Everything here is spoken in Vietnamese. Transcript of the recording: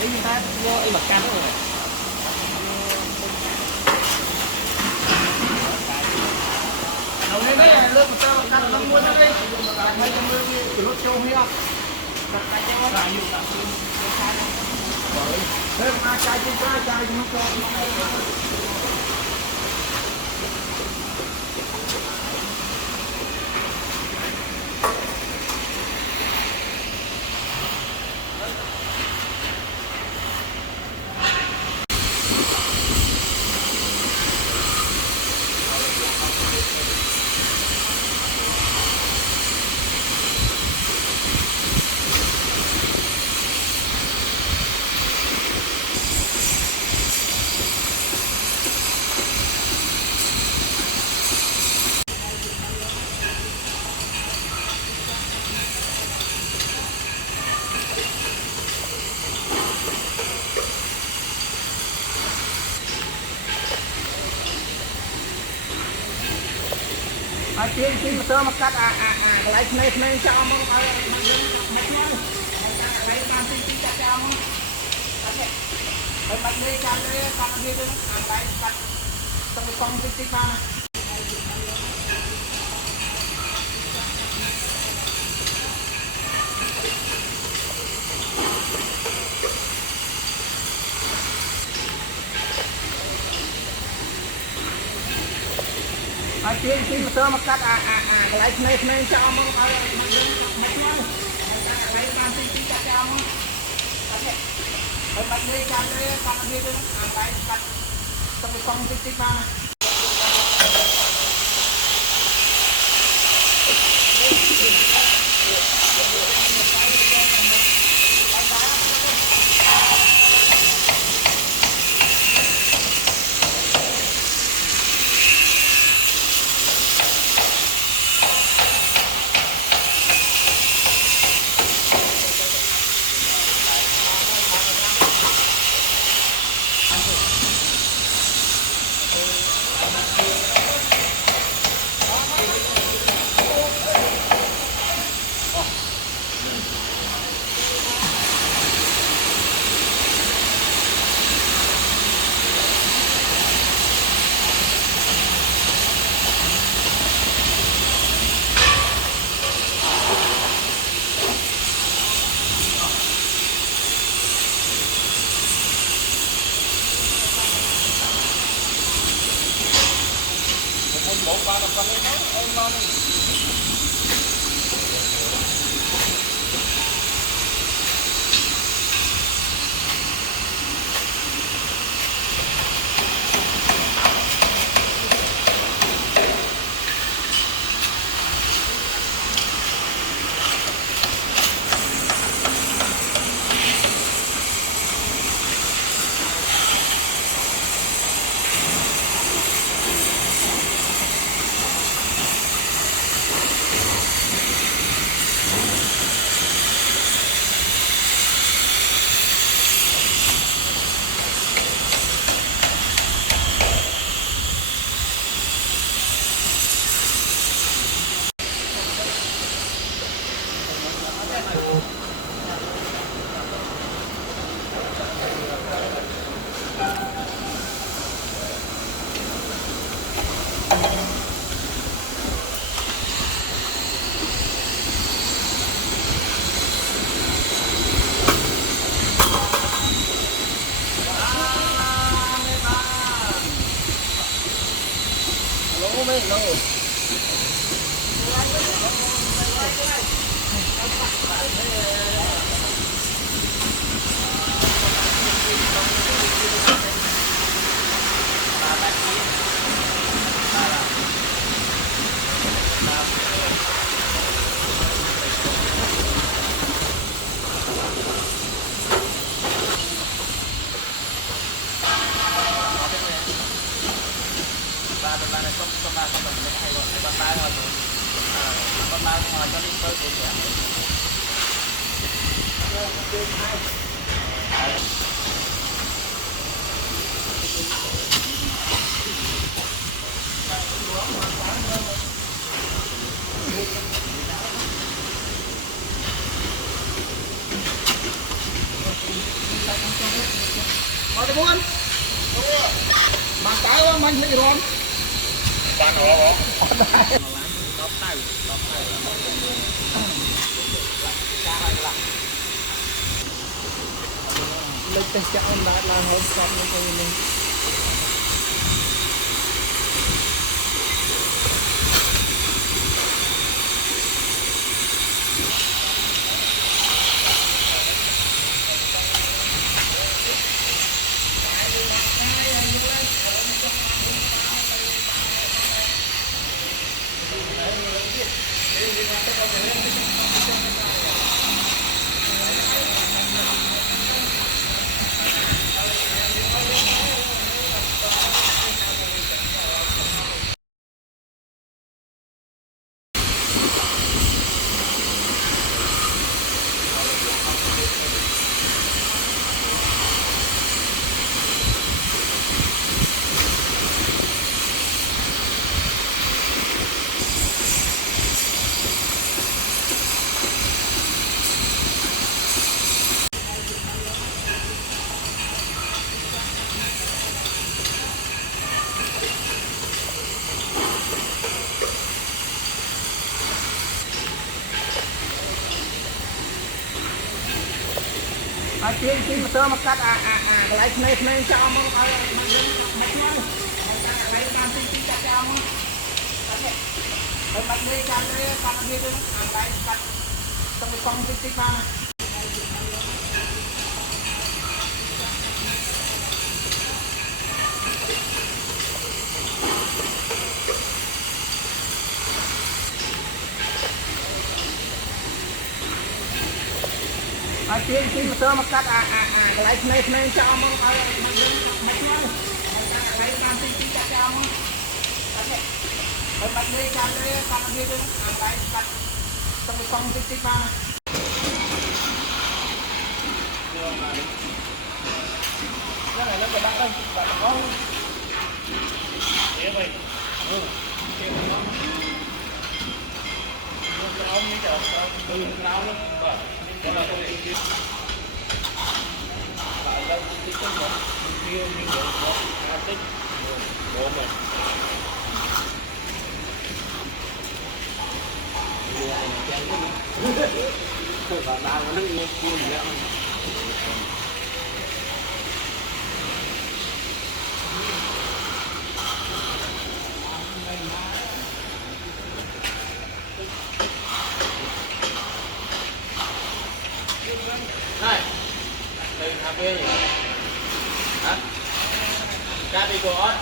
đi người ta vô y bật cam rồi. Đầu này đấy lương của tao đặt nó mua nó đi. Đặt mấy trăm lương từ lúc châu hay không? Đặt tay cho nó nhiều cả. Thế mà chai trên chai nó cho nó. Tiên mà tơ mà cắt lấy này cho ông mất nói lấy ban tiên cho ông bắt đi cho đi con đi đi lấy cắt trong cái con tiên vào tiên mà tơ mà cắt lấy này cho ông mất nói lấy ban tiên cho ông bắt đi cho đi con đi đi lấy cắt trong cái con tiên vào cho đi chơi của trẻ. Có được không? Bạn cái quá mình lấy rồi. Bạn nó lên tới chợ đã là hôm sau mình tiên mà tơ mà cắt lấy này cho ông mà nói lấy làm tí cho ông bắt đi cắt đi lấy cắt trong cái con tí pha này tiên mà tơ mà cắt lấy này cho ông mà nói lấy làm tí cho ông bắt đi cắt đi lấy cắt trong cái con tí pha này cái này nó phải bắt đây bạn có thế vậy ông như kiểu lao lắm cái là không đi tại đâu cái chân nó kia như kiểu nó tích bố mình và ba nó nghe kia gì đó này đây cà phê gì hả cà phê của